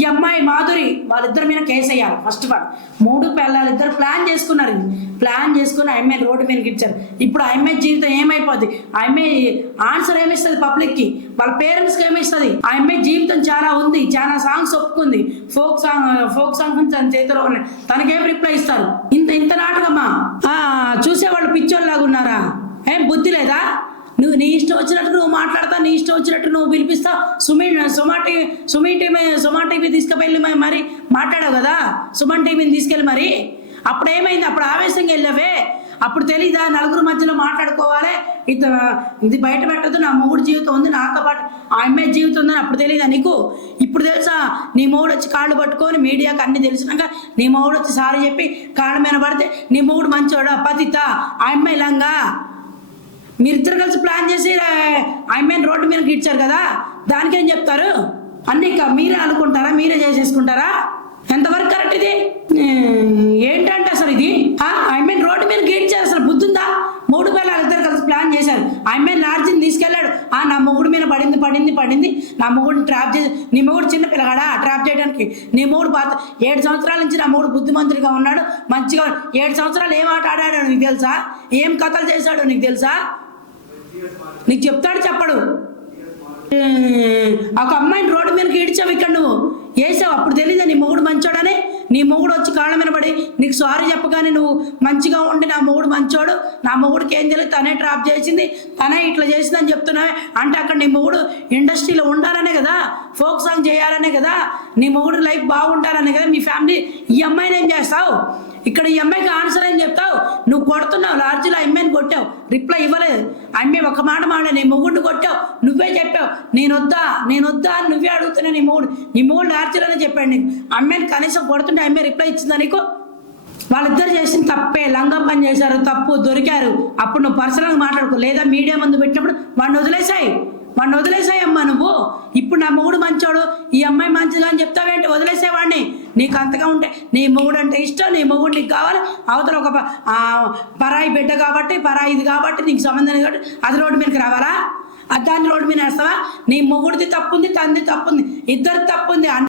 ఈ అమ్మాయి మాధురి వాళ్ళిద్దరి మీద కేసు అయ్యారు. ఫస్ట్ ఆఫ్ ఆల్ 3 పిల్లలు ఇద్దరు ప్లాన్ చేసుకున్నారు. ప్లాన్ చేసుకుని ఆ అమ్మాయి రోడ్డు మీదకి ఇచ్చారు. ఇప్పుడు ఆ అమ్మాయి జీవితం ఏమైపోద్ది? ఆ అమ్మాయి ఆన్సర్ ఏమిస్తుంది పబ్లిక్కి? వాళ్ళ పేరెంట్స్కి ఏమిస్తుంది? ఆ అమ్మాయి జీవితం చాలా ఉంది, చాలా సాంగ్స్ ఒప్పుకుంది, ఫోక్ సాంగ్ తన చేతిలో ఉన్నాయి. తనకేం రిప్లై ఇస్తారు? ఇంత నాటకమ్మా? చూసేవాళ్ళు పిచ్చోళ్ళలాగా ఉన్నారా? ఏం బుద్ధి లేదా? నువ్వు నీ ఇష్టం వచ్చినట్టు నువ్వు మాట్లాడతావు, నీ ఇష్టం వచ్చినట్టు నువ్వు పిలిపిస్తావు. సుమన్ టీవీ తీసుకువెళ్ళి మరి మాట్లాడావు కదా, సుమన్ టీవీని తీసుకెళ్ళి మరి. అప్పుడు ఏమైంది? అప్పుడు ఆవేశంగా వెళ్ళావే. అప్పుడు తెలీదా నలుగురు మధ్యలో మాట్లాడుకోవాలి, ఇది బయట పెట్టద్దు, నా మొగుడు జీవితం ఉంది, నాతో పాటు ఆ అమ్మాయి జీవితం ఉందని అప్పుడు తెలీదా నీకు? ఇప్పుడు తెలుసా? నీ మొగుడు వచ్చి కాళ్ళు పట్టుకొని మీడియాకి అన్ని తెలిసినాక నీ మొగుడు వచ్చి సారీ చెప్పి కాళ్ళ మీద పడితే నీ మొగుడు మంచోడా పతిత, ఆ అమ్మాయి లంగా? మీరిద్దరు కలిసి ప్లాన్ చేసి ఐమెన్ రోడ్డు మీదకి ఇచ్చారు కదా, దానికేం చెప్తారు? అన్నీ మీరే అనుకుంటారా? మీరే చేసేసుకుంటారా? ఎంతవరకు కరెక్ట్ ఇది? ఏంటంటే అసలు ఇది ఐమెన్ రోడ్డు మీదకి ఇచ్చారు. అసలు బుద్ధుందా? 3 పిల్లలు ఇద్దరు కలిసి ప్లాన్ చేశారు. ఐమెన్ లాడ్జిని తీసుకెళ్ళాడు. నా మొగుడు మీద పడింది, నా మొగుడిని ట్రాప్ చేసి. నీ మొగుడు చిన్న పిల్లగాడా ట్రాప్ చేయడానికి? నీ మొగుడు 7 సంవత్సరాల నుంచి నా మొగుడు బుద్ధిమంతుడిగా ఉన్నాడు, మంచిగా 7 సంవత్సరాలు ఏం ఆట ఆడాడు నీకు తెలుసా? ఏం కథలు చేశాడు నీకు తెలుసా? నీకు చెప్తాడు చెప్పడు? ఒక అమ్మాయిని రోడ్డు మీదకి ఈడ్చావు, ఇక్కడ నువ్వు వేసావు. అప్పుడు తెలీదా నీ మొగుడు మంచోడని? నీ మొగుడు వచ్చి కాళ్ళ మీద పడి నీకు సారీ చెప్పగానే నువ్వు మంచిగా ఉండి నా మొగుడు మంచోడు, నా మొగుడికి ఏం తెలియదు, తనే ట్రాప్ చేసింది, తనే ఇట్లా చేసిందని చెప్తున్నావే. అంటే అక్కడ నీ మొగుడు ఇండస్ట్రీలో ఉండాలనే కదా, ఫోక్ సాంగ్ చేయాలనే కదా, నీ మొగుడు లైఫ్ బాగుండాలనే కదా మీ ఫ్యామిలీ. ఈ అమ్మాయిని ఏం చేస్తావు? ఇక్కడ ఈ అమ్మాయికి ఆన్సర్ ఏం చెప్తావు? నువ్వు కొడుతున్నావు, లాడ్జిలో అమ్మాయిని కొట్టావు, రిప్లై ఇవ్వలేదు. అమ్మాయి ఒక మాట మాడ, నీ మొగుడిని కొట్టావు, నువ్వే చెప్పావు నేనొద్దా అని నువ్వే అడుగుతున్నా. నీ మొగుడు లాడ్జిలోనే చెప్పాడు నీకు. అమ్మాయిని కనీసం కొడుతుంటే అమ్మాయి రిప్లై ఇచ్చిందా నీకు? వాళ్ళిద్దరు చేసిన తప్పే, లంగం పని చేశారు, తప్పు, దొరికారు. అప్పుడు నువ్వు పర్సనల్గా మాట్లాడుకో, లేదా మీడియా ముందు పెట్టినప్పుడు వాడిని వదిలేసాయి అమ్మా నువ్వు. ఇప్పుడు నా మొగుడు మంచోడు, ఈ అమ్మాయి మంచిగా అని చెప్తావేంటి? వదిలేసేవాడిని. నీకు అంతగా ఉంటే నీ మొగుడు అంటే ఇష్టం, నీ మొగుడు నీకు కావాలి, అవతల ఒక పరాయి బిడ్డ కాబట్టి, పరాయిది కాబట్టి, నీకు సంబంధం కాబట్టి అది రోడ్డు మీదకి రావాలా? దాన్ని రోడ్డు మీద వేస్తావా? నీ మొగుడిది తప్పుంది, తంది తప్పుంది, ఇద్దరు తప్పుంది.